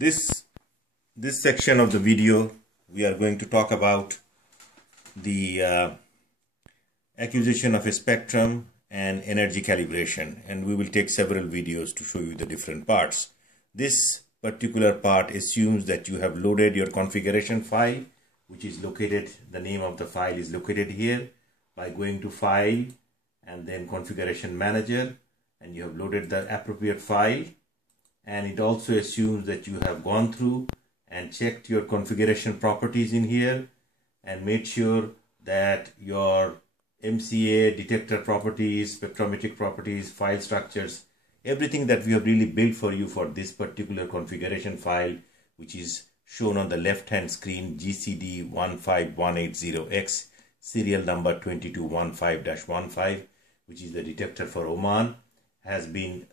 This section of the video, we are going to talk about the acquisition of a spectrum and energy calibration, and we will take several videos to show you the different parts. This particular part assumes that you have loaded your configuration file, which is located, the name of the file is located here, by going to File and then Configuration Manager, and you have loaded the appropriate file. And it also assumes that you have gone through and checked your configuration properties in here and made sure that your MCA, detector properties, spectrometric properties, file structures, everything that we have really built for you for this particular configuration file, which is shown on the left hand screen, GCD 15180X, serial number 2215-15, which is the detector for Oman, has been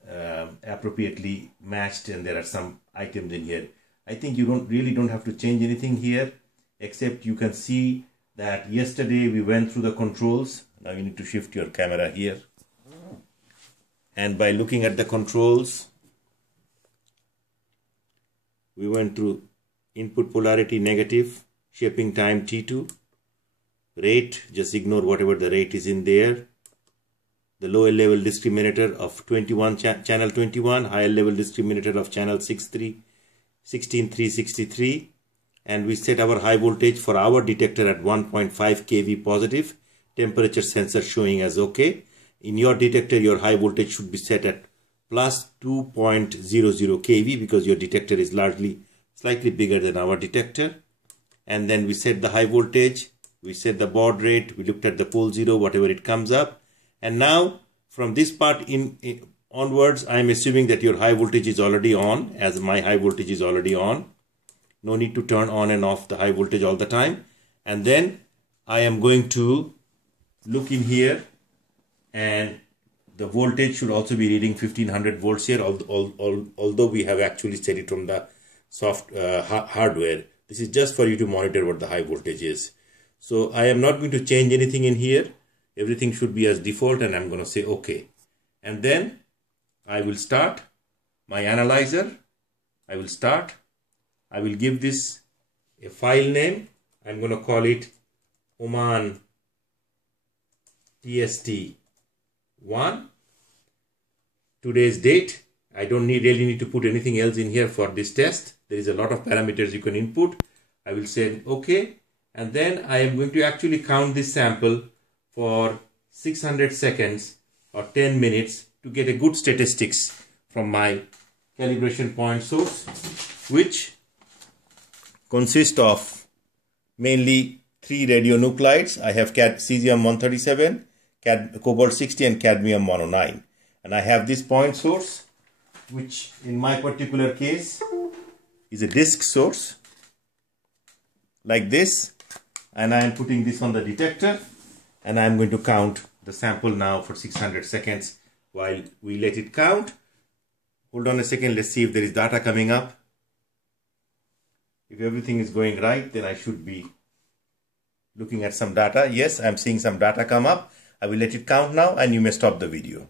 appropriately matched, and there are some items in here. I think you don't have to change anything here, except you can see that yesterday we went through the controls. Now you need to shift your camera here, and by looking at the controls, we went through input polarity negative, shaping time T2, rate, just ignore whatever the rate is in there, the lower level discriminator of 21 channel 21, higher level discriminator of channel 16363, and we set our high voltage for our detector at 1.5 kV positive, temperature sensor showing as OK. In your detector, your high voltage should be set at plus 2.00 kV because your detector is slightly bigger than our detector. And then we set the high voltage, we set the baud rate, we looked at the pole 0, whatever it comes up. And now from this part onwards, I am assuming that your high voltage is already on, as my high voltage is already on. No need to turn on and off the high voltage all the time. And then I am going to look in here, and the voltage should also be reading 1500 volts here, although we have actually set it from the hardware. This is just for you to monitor what the high voltage is. So I am not going to change anything in here. Everything should be as default, and I'm going to say OK. And then I will start my analyzer. I will give this a file name. I'm going to call it Oman TST1. Today's date. I don't really need to put anything else in here for this test. There is a lot of parameters you can input. I will say OK. And then I am going to actually count this sample for 600 seconds or 10 minutes to get a good statistics from my calibration point source, which consists of mainly 3 radionuclides. I have cesium-137, cobalt-60 and cadmium-109. And I have this point source, which in my particular case is a disk source like this. And I am putting this on the detector, and I am going to count the sample now for 600 seconds while we let it count. Hold on a second, let's see if there is data coming up. If everything is going right, then I should be looking at some data. Yes, I am seeing some data come up. I will let it count now, and you may stop the video.